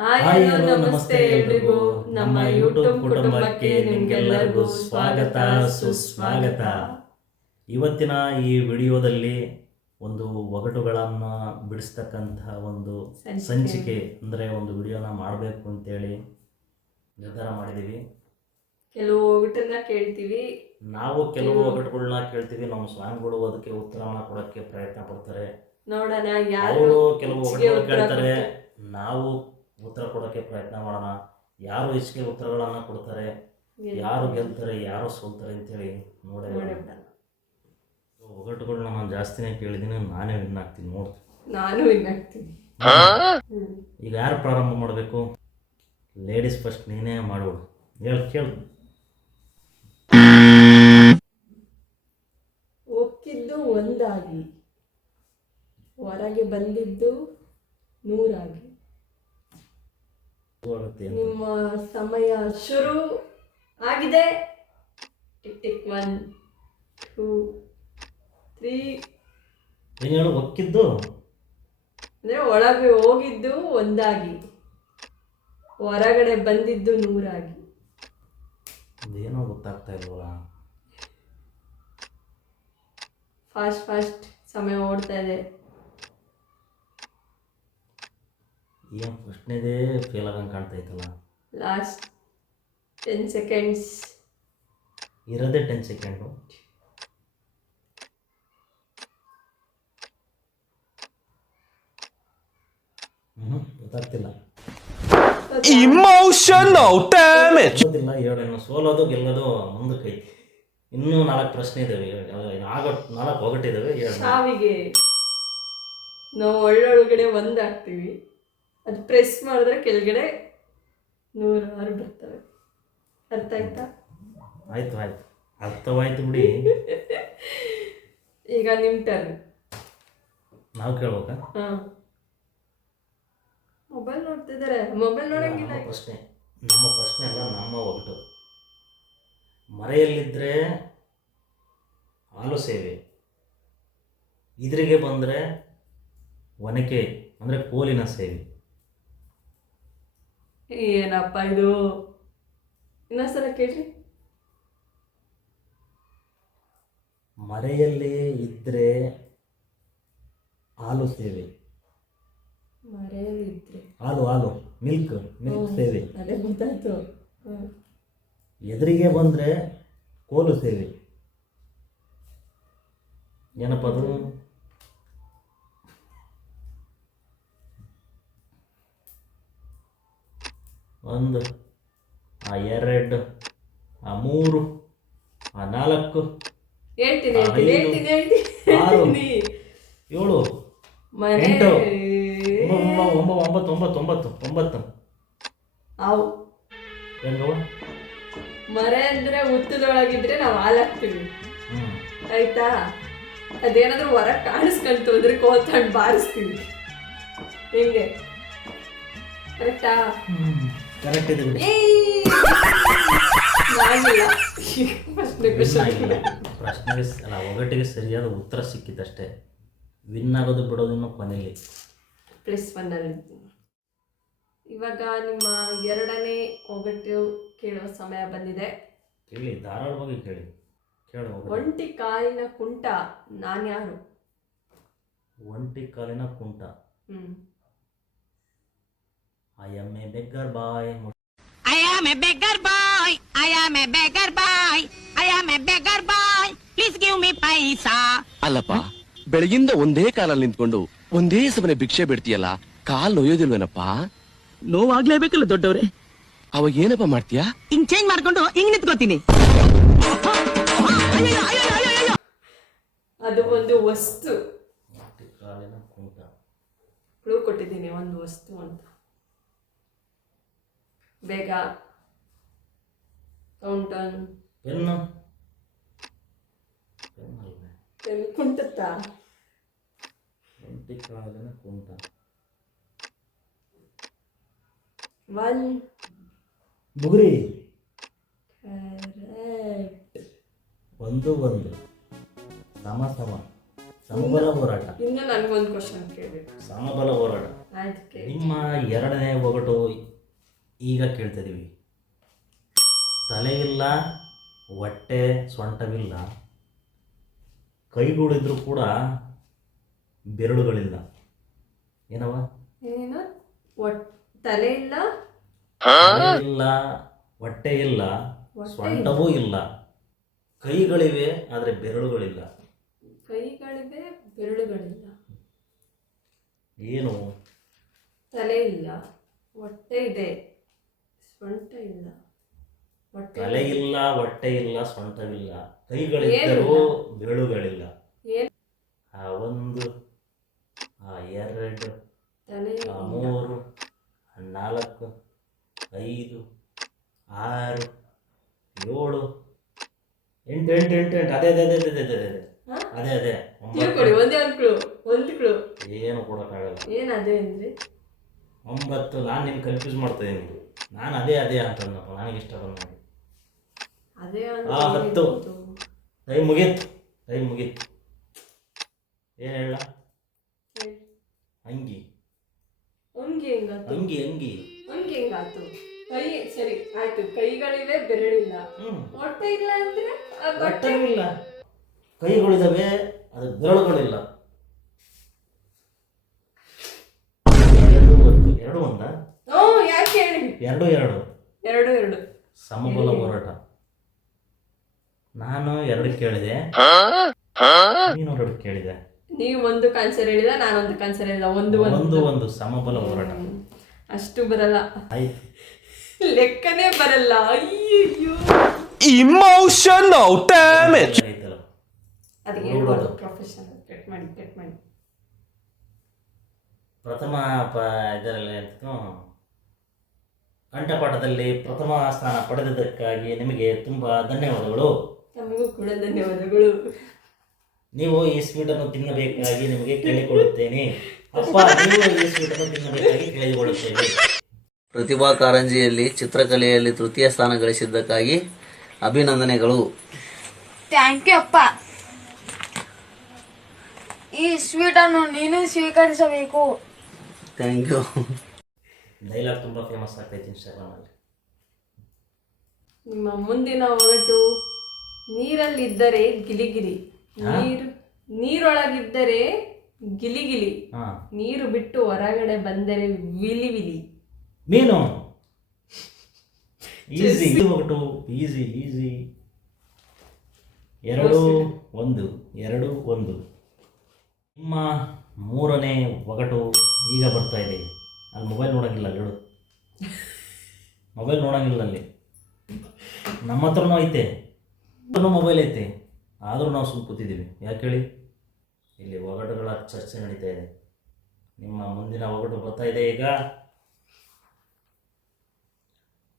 Hi hello ನಮಸ್ತೆ ಎಲ್ರಿಗೂ. ನಮ್ಮ ಯೂಟ್ಯೂಬ್ ಕುಟುಂಬಕ್ಕೆ ನಿಮ್ಗೆಲ್ಲರಿಗೂ ಸ್ವಾಗತ ಸುಸ್ವಾಗತ. ಇವತ್ತಿನ ಈ ವಿಡಿಯೋದಲ್ಲಿ ಒಂದು ಒಗಟುಗಳನ್ನು ಬಿಡಿಸ್ತಕ್ಕಂತಹ ಒಂದು ಸಂಚಿಕೆ ಅಂದರೆ ಒಂದು ವಿಡಿಯೋನ ಮಾಡಬೇಕು ಅಂತೇಳಿ ನಿರ್ಧಾರ ಮಾಡಿದ್ದೀವಿ. ಕೆಲವು ಒಗಟನ್ನ ಕೇಳ್ತೀವಿ, ನಾವು ಕೆಲವು ಒಗಟುಗಳನ್ನ ಕೇಳ್ತೀವಿ, ನಮ್ಮ ಸ್ವಾಮಿಗಳು ಅದಕ್ಕೆ ಉತ್ತರನ ಕೊಡೋಕ್ಕೆ ಪ್ರಯತ್ನ ಪಡ್ತಾರೆ. ನೋಡೋಣ ಯಾರು ಅವರು ಕೆಲವು ಒಗಟುಗಳು ಕೇಳ್ತಾರೆ, ನಾವು ಉತ್ತರ ಕೊಡೋಕ್ಕೆ ಪ್ರಯತ್ನ ಮಾಡೋಣ. ಯಾರು ಹೆಚ್ಚಿಗೆ ಉತ್ತರಗಳನ್ನು ಕೊಡ್ತಾರೆ, ಯಾರು ಗೆಲ್ತಾರೆ, ಯಾರು ಸೋಲ್ತಾರೆ ಅಂತೇಳಿ ನೋಡೇ. ಒಗಟುಗಳನ್ನ ನಾನು ಜಾಸ್ತಿನೇ ಕೇಳಿದ್ದೀನಿ, ನಾನೇ ವಿನ್ ಆಗ್ತೀನಿ. ನಾನು ವಿನ್ ಆಗ್ತೀನಿ. ಈಗ ಯಾರು ಪ್ರಾರಂಭ ಮಾಡಬೇಕು? ಲೇಡೀಸ್ ಫಸ್ಟ್, ನೀನೇ ಮಾಡೋಡು. ಕೇಳು. ಒಕ್ಕಿದ್ದು ಒಂದಾಗಿ, ಹೊರಗೆ ಬಂದಿದ್ದು ನೂರಾಗಿ. ನಿಮ್ಮ ಸಮಯ ಶುರು ಆಗಿದೆ. Tick tick 1 2 3. ಹೇಳು. ಒಕ್ಕಿದ್ದು ಅಂದ್ರೆ ಒಳಗೆ ಹೋಗಿದ್ದು ಒಂದಾಗಿ, ಹೊರಗಡೆ ಬಂದಿದ್ದು ನೂರಾಗಿ. ಅದೇನೋ ಗೊತ್ತಾಗ್ತಾ ಇಲ್ವಲ್ಲ. ಫಾಸ್ಟ್ ಸಮಯ ಓಡ್ತಾ ಇದೆ. ಏನು ಫಸ್ಟ್ನೇದೇ ಫೇಲ್ ಆಗಂಗೆ ಕಾಣ್ತಾ ಇತ್ತಲ್ಲ. Last 10 seconds. ಇರೋದೇ 10 ಸೆಕೆಂಡು. ಗೊತ್ತಾಗ್ತಿಲ್ಲ. Emotional damage. ಗೊತ್ತಿಲ್ಲ. ಹೇಳೇನು ಸೋಲೋದು ಗೆಲ್ಲೋದು ಮುಂದಕ್ಕೆ ಐತಿ. ಇನ್ನೂ 4 ಪ್ರಶ್ನೆ ಇದ್ದಾವೆ, 4 ಒಗಟಿದ್ದಾವೆ. ಸಾವಿಗೆ ನಾವು ಒಳ್ಳೊಳಗಡೆ ಒಂದಾಗ್ತೀವಿ, ಅದು ಪ್ರೆಸ್ ಮಾಡಿದ್ರೆ ಕೆಳಗಡೆ 106 ಬರ್ತವೆ. ಅರ್ಥ ಆಯ್ತಾ? ಆಯ್ತು ಅರ್ಥವಾಯ್ತು ಬಿಡಿ. ಈಗ ನಿಮ್ಮ ಟರ್ನ್. ನಾವು ಕೇಳ್ಬೇಕಾ? ಮೊಬೈಲ್ ನೋಡ್ತಿದ್ದಾರೆ, ಮೊಬೈಲ್ ನೋಡಂಗಿಲ್ಲ. ನಮ್ಮ ಪ್ರಶ್ನೆ ಅಲ್ಲ, ನಮ್ಮ ಒಗಟು. ಮರೆಯಲ್ಲಿದ್ದರೆ ಹಾಲು ಸೇವೆ, ಇದ್ರಿಗೆ ಬಂದರೆ ಒನಕೆ ಅಂದರೆ ಕೋಲಿನ ಸೇವೆ. ಏನಪ್ಪ ಇದು? ಇನ್ನೊಂದ್ಸಲ ಕೇಳ್ರಿ. ಮರೆಯಲ್ಲಿ ಇದ್ದರೆ ಹಾಲು ಸೇವೆ. ಮರೆಯಲ್ಲಿದ್ರೆ ಹಾಲು ಮಿಲ್ಕ್ ಸೇವೆ. ಅದೇ ಗೊತ್ತಾಯ್ತು. ಎದುರಿಗೆ ಬಂದರೆ ಕೋಲು ಸೇವೆ. ಏನಪ್ಪ ಅದು? 1 2 3 4 ಹೇಳ್ತೀನಿ 6 7 8 9 ಅವು ಹೆಂಗವ? ಮರೆ ಅಂದ್ರೆ ಹುತ್ತದೊಳಗಿದ್ರೆ ನಾವು ಹಾಲಾಕ್ತೀವಿ, ಆಯ್ತಾ? ಅದೇನಾದ್ರೂ ಹೊರ ಕಾಣಿಸ್ಕೊಂತು ಅಂದ್ರೆ ಕೋತಂಡು ಬಾರಿಸ್ತೀವಿ. ಹೆಂಗೆ? ಕರೆಕ್ಟಾ? ಕರೆಕ್ಟ್ ಇದೆ ಬಿಡಿ. ಪ್ರಶ್ನೆಗೆ ಅಲ್ಲ, ಒಗಟಿಗೆ ಸರಿಯಾದ ಉತ್ತರ ಸಿಕ್ಕಿತ್ತಷ್ಟೇ. ವಿನ್ ಆಗೋದು ಬಿಡೋದನ್ನು ಕೊನೆಯಲ್ಲಿ +1 ಅಲ್ಲಿ. ಇವಾಗ ನಿಮ್ಮ 2ನೇ ಒಗಟು ಕೇಳುವ ಸಮಯ ಬಂದಿದೆ. ಕೇಳಿ, ಧಾರಾಳವಾಗಿ ಕೇಳಿ. ಒಂಟಿ ಕಾಲಿನ ಕುಂಟ ನಾನ್ಯಾರು? ಒಂಟಿ ಕಾಲಿನ ಕುಂಟ. I am a beggar boy. I am a beggar boy. I am a beggar boy. I am a beggar boy. Please give me paisa. ಅಲ್ಲಪ್ಪ, ಬೆಳಗಿಂದ ಒಂದೇ ಕಾಲಲ್ಲಿ ನಿಂತ್ಕೊಂಡು ಒಂದೇ ಸಮನೆ ಭಿಕ್ಷೆ ಬಿಡ್ತೀಯಲ್ಲ, ಕಾಲ್ ನೋಯೋದಿಲ್ವೇನಪ್ಪ? ನೋವಾಗ್ಲೇಬೇಕಲ್ಲ ದೊಡ್ಡವ್ರೆ. ಅವಾಗ ಏನಪ್ಪ ಮಾಡ್ತೀಯಾ? ಹಿಂಗ್ ಚೇಂಜ್ ಮಾಡ್ಕೊಂಡು ಹಿಂಗ್ ನಿಂತ್ಕೋತೀನಿ. ಅದು ಒಂದು ವಸ್ತು. ಒಂಟಿ ಕಾಲಿನ ಕುಂಟ. ಕ್ಲೂ ಕೊಟ್ಟಿದ್ದೀನಿ, ಒಂದು ವಸ್ತು ಅಂತ. ಬೇಗ ಕೌಂಟನ್. ಪೆನ್ನು. ಪೆನ್ ಕುಂಟುತ್ತಾ? ಒಂಟಿ ಕಾಲಿನ ಕುಂಟ. 1 ಬುಗುರಿ. ಕರೆಕ್ಟ್. 1 1 ಸಮ. ಸಮಬಲ ಹೋರಾಟ. ಇನ್ನು ನನಗೊಂದು ಕ್ವಶನ್ ಕೇಳಬೇಕು. ಸಮಬಲ ಹೋರಾಟ. ಆಯ್ತು ಕೇಳಿ. ನಿಮ್ಮ ಎರಡನೇ ಒಗಟು ಈಗ ಕೇಳ್ತಿದ್ದೀವಿ. ತಲೆ ಇಲ್ಲ, ಹೊಟ್ಟೆ ಸೊಂಟವಿಲ್ಲ, ಕೈಗಳಿದ್ರೂ ಕೂಡ ಬೆರಳುಗಳಿಲ್ಲ. ಏನವ? ಏನು? ತಲೆ ಇಲ್ಲ, ತಲೆ ಇಲ್ಲ, ಹೊಟ್ಟೆ ಇಲ್ಲ, ಹೊಟ್ಟೆ ಸೊಂಟವೂ ಇಲ್ಲ, ಕೈಗಳಿವೆ ಆದರೆ ಬೆರಳುಗಳಿಲ್ಲ. ಕೈಗಳಿವೆ, ಬೆರಳುಗಳಿಲ್ಲ. ಏನು? ತಲೆ ಇಲ್ಲ, ಹೊಟ್ಟೆ ಇದೆ, ಸೊಂಟ ಇಲ್ಲ. ತಲೆ ಇಲ್ಲ, ಹೊಟ್ಟೆ ಇಲ್ಲ, ಸೊಂಟವಿಲ್ಲ, ಕೈಗಳಿದ್ದರೂ ಬೆರಳುಗಳಿಲ್ಲ. ಏನು? ಆ ಒಂದು, ಆ ಎರಡು, ತಲೆ ಆ ಮೂರು, ಆ ನಾಲ್ಕು, 5, 6, 7, 8, 8, 8, 8. ಅದೇ ಅದೇ ಅದೇ ಅದೇ ಅದೇ ಅದೇ ಅದೇ ತಿಳ್ಕೊಡಿ. ಒಂದೇ ಒಂದು ಕ್ಲೂ. ಏನು ಕೊಡೋಕ್ಕಾಗಲ್ಲ. ಏನು ಅದೇ ಅಂದ್ರೆ? 9. ನಾನು ನಿಮ್ಗೆ ಕನ್ಫ್ಯೂಸ್ ಮಾಡ್ತಾ ಇದ್ದೀನಿ. ನಾನು ಅದೇ ಅಂತಂದಪ್ಪ, ನನಗೆ ಇಷ್ಟ ಬಂದ ಅದೇ 10. ಟೈಮ್ ಮುಗೀತು. ಏನು ಹೇಳ? ಅಂಗಿ ಹೆಂಗಾತು? ಅಂಗಿ ಹೆಂಗಾತು? ಕೈ ಸರಿ ಆಯ್ತು, ಕೈಗಳಿವೆ, ಬೆರಳಿಲ್ಲ. ಹೊಟ್ಟೆ ಇಲ್ಲ ಅಂದ್ರೆ ಬಟ್ಟೆ ಇಲ್ಲ, ಕೈಗಳಿದಾವೆ ಅದು ಬೆರಳುಗಳಿಲ್ಲ. ಎರಡು ಒಂದ? ಯಾಕೆ ಹೇಳಿ? ಎರಡು ಸಮಬಲ ಹೋರಾಟ. ನಾನು 2 ಕೇಳಿದೆ, ನೀನು 2 ಕೇಳಿದೆ. ನೀವು ಒಂದು ಆನ್ಸರ್ ಹೇಳಿದ, ನಾನೊಂದು ಆನ್ಸರ್ ಹೇಳಿದ. ಒಂದು ಸಮಬಲ ಹೋರಾಟ. ಅಷ್ಟು ಬರಲ್ಲ, ಆಯ್ತು. ಲೆಕ್ಕನೇ ಬರಲ್ಲ. ಅಯ್ಯೋ, ಇಮೋಷನಲ್ ಡ್ಯಾಮೇಜ್. ಐತಲ್ಲ, ಅದಕ್ಕೆ ಹೇಳ್ಬಾರ್ದು. ಪ್ರೊಫೆಷನಲ್. ಕಟ್ ಮಾಡಿ. ಪ್ರಥಮ ಇದರಲ್ಲಿ ಕಂಠಪಾಠದಲ್ಲಿ ಪ್ರಥಮ ಸ್ಥಾನ ಪಡೆದಿದ್ದಕ್ಕಾಗಿ ನಿಮಗೆ ತುಂಬ ಧನ್ಯವಾದಗಳು. ನಮಗೂ ಕೂಡ ಧನ್ಯವಾದಗಳು. ನೀವು ಈ ಸ್ವೀಟನ್ನು ತಿನ್ನಬೇಕಾಗಿ ನಿಮಗೆ ಕೇಳಿಕೊಳ್ಳುತ್ತೇನೆ. ಅಪ್ಪ, ನೀವು ಈ ಸ್ವೀಟನ್ನು ತಿನ್ನಬೇಕಾಗಿ ಕೇಳಿಕೊಳ್ಳುತ್ತೇವೆ. ಪ್ರತಿಭಾ ಕಾರಂಜಿಯಲ್ಲಿ ಚಿತ್ರಕಲೆಯಲ್ಲಿ ತೃತೀಯ ಸ್ಥಾನ ಗಳಿಸಿದ್ದಕ್ಕಾಗಿ ಅಭಿನಂದನೆಗಳು. ಥ್ಯಾಂಕ್ ಯು ಅಪ್ಪ. ಈ ಸ್ವೀಟ್ ಅನ್ನು ನೀನು ಸ್ವೀಕರಿಸಬೇಕು. Thank you. ಡೈಲಾಗ್ ತುಂಬ ಫೇಮಸ್ ಆಗ್ತೈತೆ ಇನ್ಸ್ಟಾಗ್ರಾಮಲ್ಲಿ. ನಿಮ್ಮ ಮುಂದಿನ ಒಗಟು: ನೀರಲ್ಲಿದ್ದರೆ ಗಿಲಿಗಿಲಿ, ನೀರೊಳಗಿದ್ದರೆ ಗಿಲಿಗಿಲಿ, ನೀರು ಬಿಟ್ಟು ಹೊರಗಡೆ ಬಂದರೆ ವಿಲಿ. ಮೀನು. ಈಸಿ ಒಗಟು, ಈಸಿ. 2 1. ನಿಮ್ಮ ಮೂರನೇ ಒಗಟು ಈಗ ಬರ್ತಾ ಇದೆ. ಅಲ್ಲಿ ಮೊಬೈಲ್ ನೋಡೋಂಗಿಲ್ಲ, ಹೇಳು. ಮೊಬೈಲ್ ನೋಡೋಂಗಿಲ್ಲ ಅಲ್ಲಿ. ನಮ್ಮ ಹತ್ರನೂ ಐತೆ, ಮೊಬೈಲ್ ಐತೆ, ಆದರೂ ನಾವು ಸುಮ್ಮನೆ ಕೂತಿದ್ದೀವಿ. ಯಾಕೆ ಹೇಳಿ? ಇಲ್ಲಿ ಒಗಟುಗಳ ಚರ್ಚೆ ನಡೀತಾ ಇದೆ. ನಿಮ್ಮ ಮುಂದಿನ ಒಗಟು ಬರ್ತಾ ಇದೆ ಈಗ.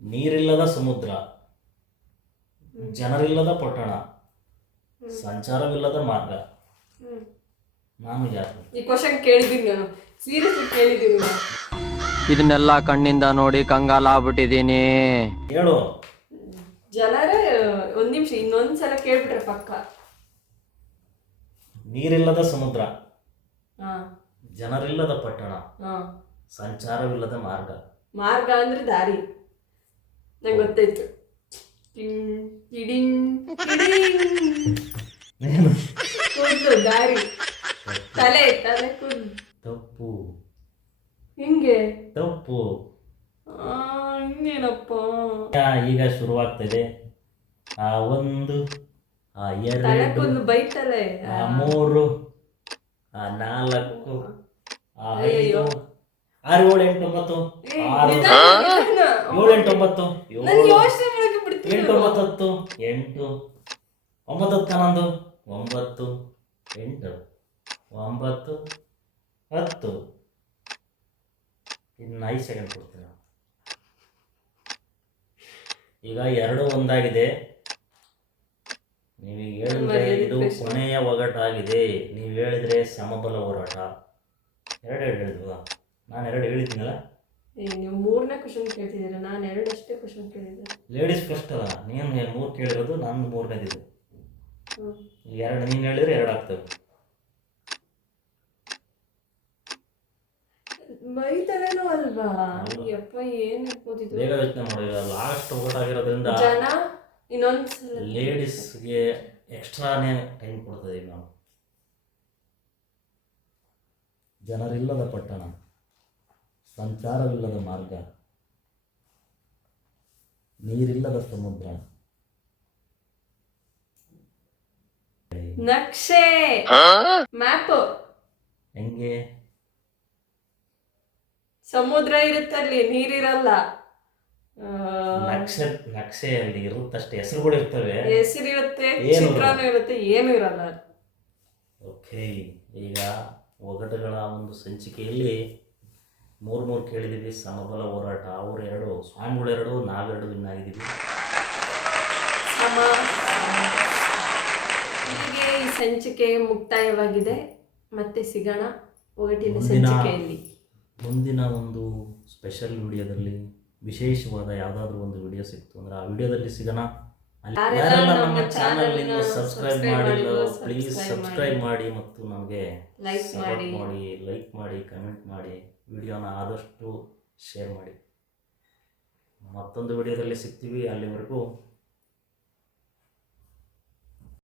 ನೀರಿಲ್ಲದ ಸಮುದ್ರ, ಜನರಿಲ್ಲದ ಪಟ್ಟಣ, ಸಂಚಾರವಿಲ್ಲದ ಮಾರ್ಗ, ನಾನು ಯಾರು? ಈ ಕ್ವಶನ್ ಕೇಳಿದ್ದೀನಿ ನಾನು, ಸೀರಿಯಸ್ಲಿ ಕೇಳಿದ್ದೀನಿ ನಾನು. ಇದನ್ನೆಲ್ಲ ಕಣ್ಣಿಂದ ನೋಡಿ ಕಂಗಾಲಾಗ್ಬಿಟ್ಟಿದ್ದೀನಿ. ಹೇಳು. ಜನರೇ, ಒಂದ್ ನಿಮಿಷ, ಇನ್ನೊಂದ್ಸಲ ಕೇಳ್ಬಿಟ್ರೆ ಪಕ್ಕ. ನೀರಿಲ್ಲದ ಸಮುದ್ರ, ಹಾ, ಜನರಿಲ್ಲದ ಪಟ್ಟಣ, ಹಾ, ಸಂಚಾರವಿಲ್ಲದ ಮಾರ್ಗ ಅಂದ್ರೆ ದಾರಿ. ನಂಗೆ ಗೊತ್ತಾಯ್ತು. ಕೂದಲು, ದಾರಿ, ತಲೆ ಕೂದಲು. ತಪ್ಪು. ಹಿಂಗೆ ತಪ್ಪು. ಹಿಂಗೇನಪ್ಪ? ಈಗ ಶುರುವಾಗ್ತದೆ. ಆ 1, ಆ 2, ತಲೆ ಕೂದಲು ಬೈತಲೆ. ಆ 3, ಆ 4, ಆ 5, 6, 7, 8, 9, 6, 7, 8, 9, 7, ಯೋಚನೆ ಮಾಡಕ್ಕೆ ಬಿಡ್ತೀನಿ. 8, 9, 10, 8, 9, 10, 11, 9, 8, 9, 10. ಇನ್ನು 5 ಸೆಕೆಂಡ್ ಕೊಡ್ತೀನಿ. ಈಗ 2 ಒಂದಾಗಿದೆ. ನೀವು ಹೇಳಿದ್ರೆ ಇದು ಕೊನೆಯ ಒಗಟಾಗಿದೆ. ನೀವು ಹೇಳಿದ್ರೆ ಸಮಬಲ ಹೋರಾಟ. 2 ಹೇಳಿದ್ವಾ? ನಾನು 2 ಹೇಳಿದ್ದೀನಲ್ಲ. ನೀವು 3ನೇ ಕ್ವಶನ್ ಕೇಳ್ತಿದ್ದೀರಾ, ನಾನು 2 ಅಷ್ಟೇ ಕ್ವಶನ್ ಕೇಳಿದ್ದೆ. ಲೇಡೀಸ್ ಫಸ್ಟ್ ಅಲ್ಲ, ನೀನು 3 ಕೇಳಿರೋದು, ನಾನು 3ನೇದಿದ್ದು. 2 ನೀನು ಹೇಳಿದ್ರೆ 2 ಆಗ್ತವೆ. ಬೈತಾರೇನೋ ಅಲ್ವಾ? ಯಪ್ಪ ಏನ್ ಇರ್ಬೋದಿದು? ಬೇಗ ಯೋಚನೆ ಮಾಡಿ, ಲಾಸ್ಟ್ ಓಟ್ ಆಗಿರೋದ್ರಿಂದ ಜನ ಇನ್ನೊಂದ್ಸಲ ಲೇಡೀಸ್ಗೆ ಎಕ್ಸ್ಟ್ರಾನೇ ಟೈಮ್ ಕೊಡ್ತಿದ್ದೀವಿ ನಾವು. ಜನರಿಲ್ಲದ ಪಟ್ಟಣ, ಸಂಚಾರವಿಲ್ಲದ ಮಾರ್ಗ, ನೀರಿಲ್ಲದ ಸಮುದ್ರ. ನಕ್ಷೆ, ಮ್ಯಾಪ್. ಹೆಂಗೆ? ಸಮುದ್ರ ಇರುತ್ತಲ್ಲಿ, ನೀರಿರಲ್ಲ. ನಕ್ಷೆಯಲ್ಲಿ ಇರುತ್ತಷ್ಟೇ, ಹೆಸರುಗಳು ಇರ್ತವೆ, ಹೆಸರಿರುತ್ತೆ, ಏನು ಚಿತ್ರನೂ ಇರುತ್ತೆ, ಏನು ಇರಲ್ಲ. ಓಕೆ, ಈಗ ಒಗಟುಗಳ ಒಂದು ಸಂಚಿಕೆಯಲ್ಲಿ ಮೂರು ಕೇಳಿದ್ದೀವಿ. ಸಮಬಲ ಹೋರಾಟ, ಅವರು 2, ಸ್ವಾಮಿಗಳು 2, ನಾವೆರಡು ವಿನ್ ಆಗಿದ್ದೀವಿ. ಇಲ್ಲಿಗೆ ಈ ಸಂಚಿಕೆ ಮುಕ್ತಾಯವಾಗಿದೆ. ಮತ್ತೆ ಸಿಗೋಣ ಒಗಟಿನ ಸಂಚಿಕೆಯಲ್ಲಿ. ಮುಂದಿನ ಒಂದು ಸ್ಪೆಷಲ್ ವಿಡಿಯೋದಲ್ಲಿ ವಿಶೇಷವಾದ ಯಾವುದಾದ್ರೂ ಒಂದು ವಿಡಿಯೋ ಸಿಕ್ತು ಅಂದರೆ ಆ ವಿಡಿಯೋದಲ್ಲಿ ಸಿಗೋಣ. ಯಾರೆಲ್ಲ ನಮ್ಮ ಚಾನಲ್ ಸಬ್ಸ್ಕ್ರೈಬ್ ಮಾಡಿಲ್ಲ ಪ್ಲೀಸ್ ಸಬ್ಸ್ಕ್ರೈಬ್ ಮಾಡಿ ಮತ್ತು ನಮಗೆ ಸಪೋರ್ಟ್ ಮಾಡಿ, ಲೈಕ್ ಮಾಡಿ, ಕಮೆಂಟ್ ಮಾಡಿ, ವಿಡಿಯೋನ ಆದಷ್ಟು ಶೇರ್ ಮಾಡಿ. ಮತ್ತೊಂದು ವಿಡಿಯೋದಲ್ಲಿ ಸಿಗ್ತೀವಿ. ಅಲ್ಲಿವರೆಗೂ